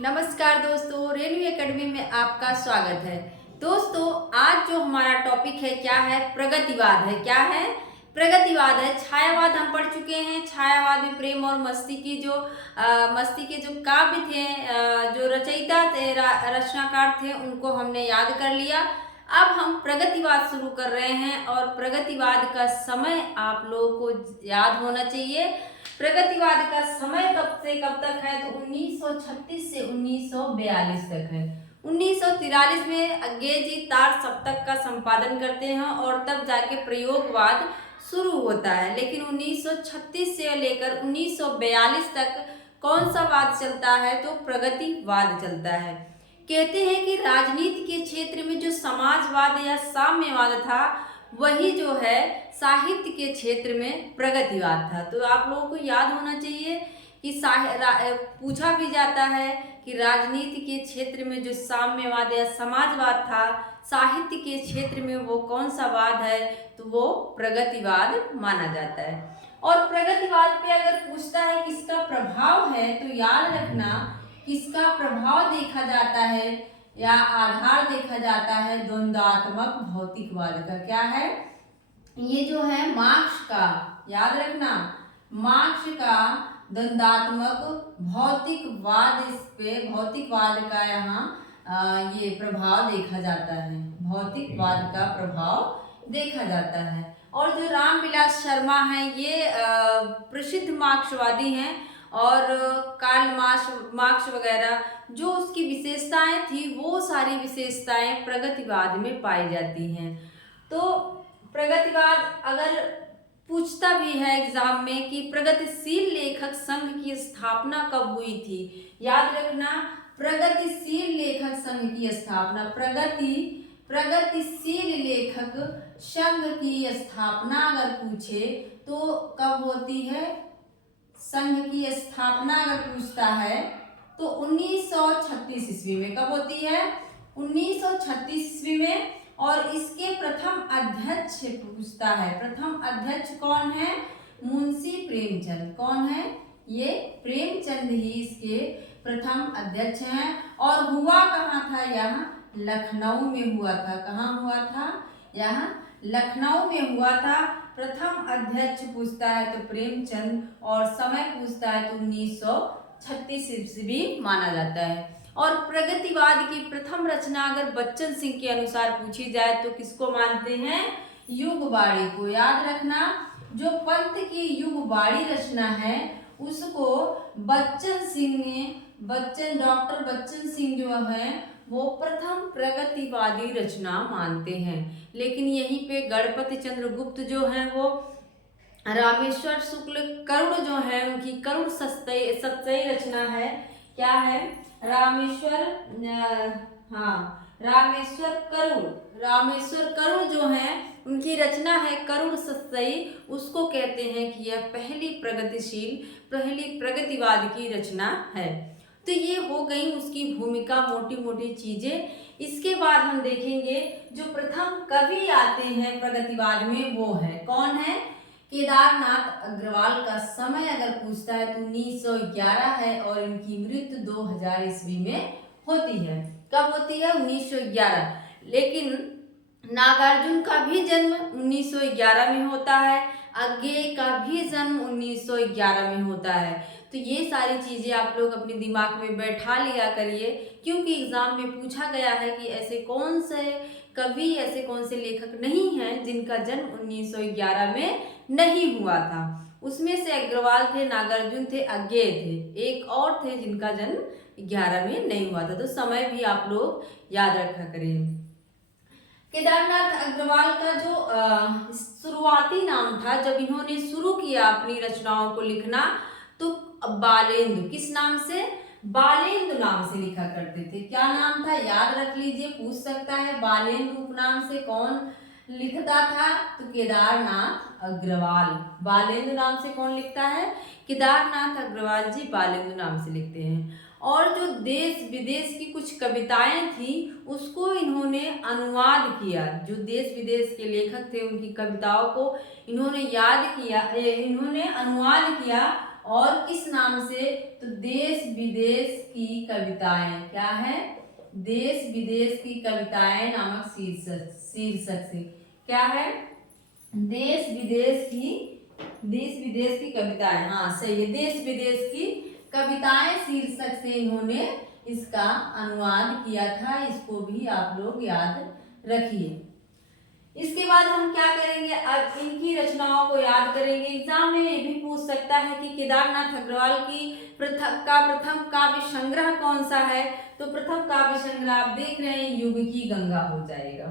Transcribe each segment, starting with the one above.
नमस्कार दोस्तों, रेनू एकेडमी में आपका स्वागत है। दोस्तों, आज जो हमारा टॉपिक है क्या है? प्रगतिवाद है। क्या है? प्रगतिवाद है। छायावाद हम पढ़ चुके हैं। छायावाद में प्रेम और मस्ती की जो मस्ती के जो काव्य थे, जो रचयिता थे, रचनाकार थे, उनको हमने याद कर लिया। अब हम प्रगतिवाद शुरू कर रहे हैं और प्रगतिवाद का समय आप लोगों को याद होना चाहिए। प्रगतिवाद का समय कब से कब तक है? तो 1936 से 1942 तक है। 1943 में अंग्रेज जी तार सप्तक का संपादन करते हैं और तब जाके प्रयोगवाद शुरू होता है। लेकिन 1936 से लेकर 1942 तक कौन सा वाद चलता है? तो प्रगतिवाद चलता है। कहते हैं कि राजनीति के क्षेत्र में जो समाजवाद या साम्यवाद था, वही जो है साहित्य के क्षेत्र में प्रगतिवाद था। तो आप लोगों को याद होना चाहिए कि पूछा भी जाता है कि राजनीति के क्षेत्र में जो साम्यवाद या समाजवाद था, साहित्य के क्षेत्र में वो कौन सा वाद है? तो वो प्रगतिवाद माना जाता है। और प्रगतिवाद पे अगर पूछता है किसका प्रभाव है, तो याद रखना किसका प्रभाव देखा जाता है या आधार देखा जाता है? द्वंद्वात्मक भौतिकवाद का। क्या है? ये जो है मार्क्स का, याद रखना, मार्क्स का द्वंद्वात्मक भौतिकवाद, इस पे भौतिकवाद का यहाँ ये प्रभाव देखा जाता है। भौतिकवाद का प्रभाव देखा जाता है। और जो रामविलास शर्मा हैं, ये प्रसिद्ध मार्क्सवादी हैं और कार्ल मार्क्स वगैरह जो उसकी विशेषताएं थी, वो सारी विशेषताएं प्रगतिवाद में पाई जाती हैं। तो प्रगतिवाद अगर पूछता भी है एग्जाम में कि प्रगतिशील लेखक संघ की स्थापना कब हुई थी? याद रखना, प्रगतिशील लेखक संघ की स्थापना, प्रगतिशील लेखक संघ की स्थापना अगर पूछे तो कब होती है? संघ की स्थापना अगर पूछता है तो 1936 ईस्वी में। कब होती है? 1936 ईस्वी में। और इसके प्रथम अध्यक्ष पूछता है, प्रथम अध्यक्ष कौन है? मुंशी प्रेमचंद। कौन है? ये प्रेमचंद ही इसके प्रथम अध्यक्ष हैं। और हुआ कहाँ था? यहाँ लखनऊ में हुआ था। कहाँ हुआ था? यहाँ लखनऊ में हुआ था। प्रथम अध्यक्ष पूछता है तो प्रेमचंद, और समय पूछता है तो 1936 ईस्वी माना जाता है। और प्रगतिवाद की प्रथम रचना अगर बच्चन सिंह के अनुसार पूछी जाए तो किसको मानते हैं? युगबाड़ी को। याद रखना, जो पंत की युगबाड़ी रचना है उसको बच्चन सिंह ने, डॉक्टर बच्चन सिंह जो है वो प्रथम प्रगतिवादी रचना मानते हैं। लेकिन यहीं पे गणपति चंद्रगुप्त जो हैं वो रामेश्वर शुक्ल करुण जो है, उनकी करुण सत्सई रचना है। क्या है? रामेश्वर रामेश्वर करुण जो है, उनकी रचना है करुण सत्सई। उसको कहते हैं कि यह पहली प्रगतिवाद की रचना है। तो ये हो गई उसकी भूमिका, मोटी मोटी चीजें। इसके बाद हम देखेंगे जो प्रथम कवि आते हैं प्रगतिवाद में, वो है कौन है? केदारनाथ अग्रवाल का समय अगर पूछता है तो 1911 है और इनकी मृत्यु 2000 ईस्वी में होती है। कब होती है? 1911। लेकिन नागार्जुन का भी जन्म 1911 में होता है, अज्ञेय का भी जन्म 1911 में होता है। तो ये सारी चीजें आप लोग अपने दिमाग में बैठा लिया करिए, क्योंकि एग्जाम में पूछा गया है कि ऐसे कौन से कवि, ऐसे कौन से लेखक नहीं हैं जिनका जन्म 1911 में नहीं हुआ था। उसमें से अग्रवाल थे, नागार्जुन थे, अज्ञेय थे, एक और थे जिनका जन्म 11 में नहीं हुआ था। तो समय भी आप लोग याद रखा करिए। केदारनाथ अग्रवाल का जो शुरुआती नाम था, जब इन्होंने शुरू किया अपनी रचनाओं को लिखना, तो बालेंदु, किस नाम से? बालेंदु नाम से लिखा करते थे। क्या नाम था? याद रख लीजिए, पूछ सकता है। बालेंदु उपनाम से कौन लिखता था? तो केदारनाथ अग्रवाल। बालेंदु नाम से कौन लिखता है? केदारनाथ अग्रवाल जी बालेंदु नाम से लिखते हैं। और जो देश विदेश की कुछ कविताएं थी उसको इन्होंने अनुवाद किया। जो देश विदेश के लेखक थे उनकी कविताओं को इन्होंने याद किया, इन्होंने अनुवाद किया और किस नाम से? तो देश विदेश की कविताएं। क्या है? देश विदेश की कविताएं नामक शीर्षक से। क्या है? देश विदेश की कविताएं। हाँ सही है, देश विदेश की कविताएं शीर्षक से इन्होंने इसका अनुवाद किया था। इसको भी आप लोग याद रखिए। इसके बाद हम क्या करेंगे, अब इनकी रचनाओं को याद करेंगे। एग्जाम में ये भी पूछ सकता है कि केदारनाथ अग्रवाल की प्रथम काव्य संग्रह कौन सा है? तो प्रथम काव्य संग्रह आप देख रहे हैं युग की गंगा हो जाएगा।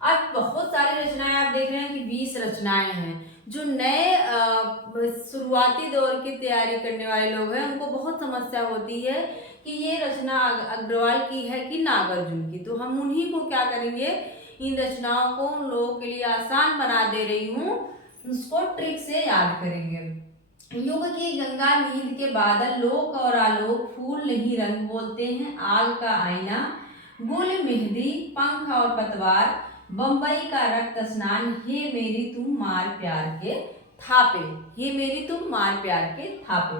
अब बहुत सारी रचनाएं आप देख रहे हैं कि 20 रचनाएं हैं। जो नए शुरुआती दौर की तैयारी करने वाले लोग हैं उनको बहुत समस्या होती है कि ये रचना अग्रवाल की है कि नागार्जुन की। तो हम उन्हीं को क्या करेंगे, इन रचनाओं को उन लोगों के लिए आसान बना दे रही हूँ, उसको ट्रिक से याद करेंगे। युग की गंगा, नींद के बादल, लोक और आलोक, फूल नहीं रंग बोलते हैं, आग का आईना, गुल मेहंदी, पंख और पतवार, बंबई का रक्त स्नान, हे मेरी तुम मार प्यार के थापे। हे मेरी तुम मार प्यार के थापे।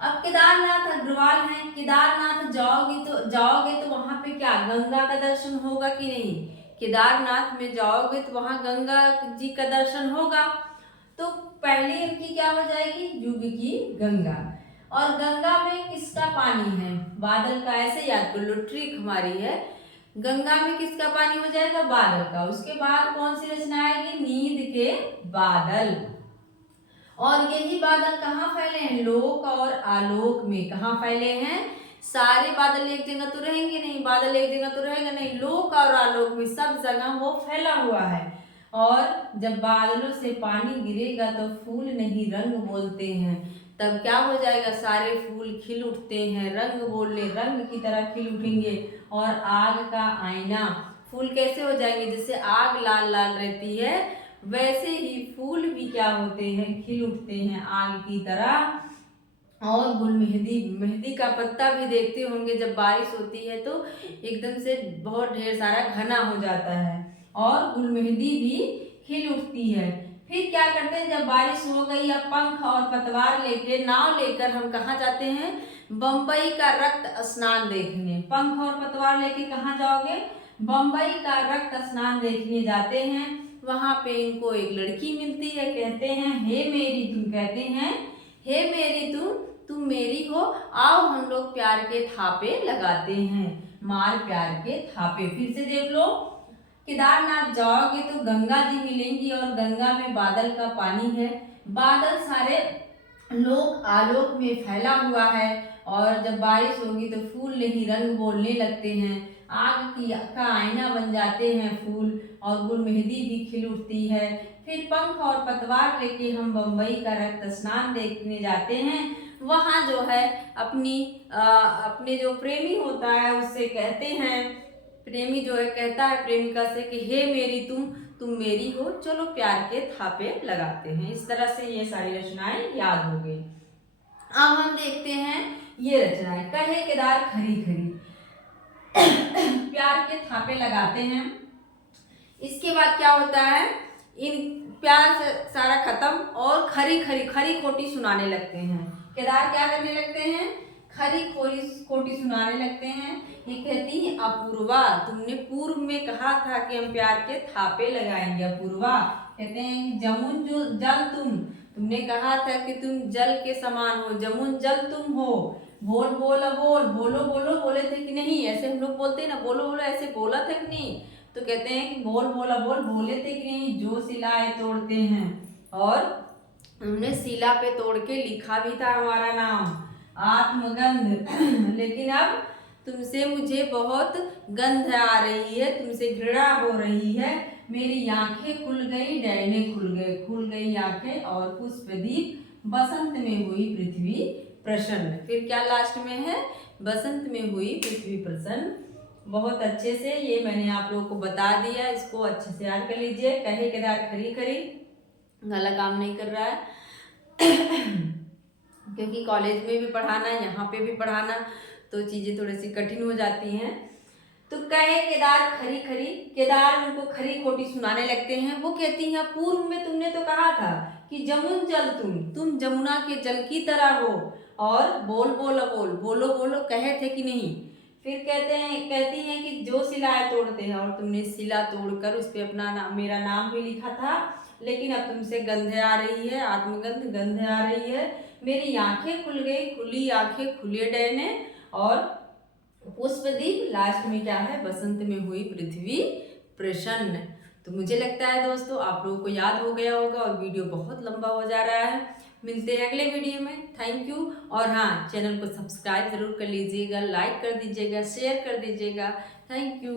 अब केदारनाथ अग्रवाल हैं, केदारनाथ जाओगे तो वहां पे क्या गंगा का दर्शन होगा कि नहीं? केदारनाथ में जाओगे तो वहां गंगा जी का दर्शन होगा। तो पहले इनकी क्या हो जाएगी, युग की गंगा। और गंगा में किसका पानी है? बादल का। ऐसे याद कर लो, ट्रिक हमारी है। गंगा में किसका पानी हो जाएगा? बादल का। उसके बाद कौन सी रचना आएगी? नींद के बादल। और यही बादल कहाँ फैले हैं? लोक और आलोक में। कहाँ फैले हैं? सारे बादल एक जगह तो रहेंगे नहीं, बादल एक जगह तो रहेगा नहीं, लोक और आलोक में सब जगह वो फैला हुआ है। और जब बादलों से पानी गिरेगा तो फूल नहीं रंग बोलते हैं, तब क्या हो जाएगा? सारे फूल खिल उठते हैं, रंग बोलने, रंग की तरह खिल उठेंगे। और आग का आईना, फूल कैसे हो जाएंगे? जैसे आग लाल लाल रहती है वैसे ही फूल भी क्या होते हैं? खिल उठते हैं आग की तरह। और गुल मेहंदी, मेहंदी का पत्ता भी देखते होंगे जब बारिश होती है तो एकदम से बहुत ढेर सारा घना हो जाता है और गुल मेहंदी भी खिल उठती है। फिर क्या करते हैं, जब बारिश हो गई अब पंख और पतवार लेके, नाव लेकर हम कहाँ जाते हैं? बंबई का रक्त स्नान देखने। पंख और पतवार लेके कहाँ जाओगे? बंबई का रक्त स्नान देखने जाते हैं। वहां पे इनको एक लड़की मिलती है, कहते हैं हे मेरी तुम, कहते हैं हे मेरी तुम मेरी हो, आओ हम लोग प्यार के थापे लगाते हैं, मार प्यार के थापे। फिर से देख लो, केदारनाथ जाओगे तो गंगा जी मिलेंगी और गंगा में बादल का पानी है, बादल सारे लोक आलोक में फैला हुआ है। और जब बारिश होगी तो फूल नहीं रंग बोलने लगते हैं, आग का आईना बन जाते हैं फूल, और गुल मेहंदी भी खिल उठती है। फिर पंख और पतवार लेके हम बंबई का रक्त स्नान देखने जाते हैं। वहाँ जो है अपने जो प्रेमी होता है उससे कहते हैं, प्रेमी जो है कहता है प्रेमिका से कि हे मेरी तुम मेरी हो, चलो प्यार के थापे लगाते हैं। इस तरह से ये सारी रचनाएं याद हो गई। अब हम देखते हैं ये रचनाएं, कहे केदार खरी खरी प्यार के थापे लगाते हैं। इसके बाद क्या होता है, इन प्यार से सारा खत्म और खरी खरी खरी खोटी सुनाने लगते हैं। केदार क्या करने लगते हैं? खरी खोटी सुनाने लगते हैं। ये कहती है अपूर्वा, तुमने पूर्व में कहा था कि हम प्यार के थापे लगाएंगे। अपूर्वा कहते हैं जमुन जो जल तुमने कहा था कि तुम जल के समान हो, जमुन जल तुम हो, बोल बोलो बोलो बोलो बोले थे कि नहीं? ऐसे हम लोग बोलते हैं ना, बोलो बोलो, ऐसे बोला था कि नहीं? तो कहते हैं कि बोल बोला बोले थे कि नहीं? जो सिलाए तोड़ते हैं, और हमने सिला पे तोड़ के लिखा भी था हमारा नाम आत्मगंध लेकिन अब तुमसे मुझे बहुत गंध आ रही है, तुमसे घृणा हो रही है, मेरी आंखें खुल गई, डैने खुल गई आंखें, और पुष्पदीप बसंत में हुई पृथ्वी प्रसन्न। फिर क्या लास्ट में है? बसंत में हुई पृथ्वी प्रसन्न। बहुत अच्छे से ये मैंने आप लोगों को बता दिया, इसको अच्छे से याद कर लीजिए। कहे केदार खरी खरी, गला काम नहीं कर रहा है क्योंकि कॉलेज में भी पढ़ाना, यहाँ पे भी पढ़ाना, तो चीज़ें थोड़ी सी कठिन हो जाती हैं। तो कहे केदार खरी खरी, केदार उनको खरी खोटी सुनाने लगते हैं। वो कहती हैं पूर्व में तुमने तो कहा था कि जमुन जल तुम जमुना के जल की तरह हो, और बोल बोलो बोल, बोलो बोलो कहे थे कि नहीं। फिर कहती हैं कि जो शिलाएं तोड़ते हैं, और तुमने शिला तोड़कर उस पर अपना नाम, मेरा नाम भी लिखा था, लेकिन अब तुमसे गंध आ रही है, आत्मगंध गंध आ रही है। मेरी आंखें खुल गई, खुली आंखें खुले डैने, और पुष्पदीप लास्ट में क्या है, बसंत में हुई पृथ्वी प्रसन्न। तो मुझे लगता है दोस्तों आप लोगों को याद हो गया होगा, और वीडियो बहुत लंबा हो जा रहा है। मिलते हैं अगले वीडियो में। Thank you. और हाँ, चैनल को सब्सक्राइब जरूर कर लीजिएगा, लाइक कर दीजिएगा, शेयर कर दीजिएगा। Thank you.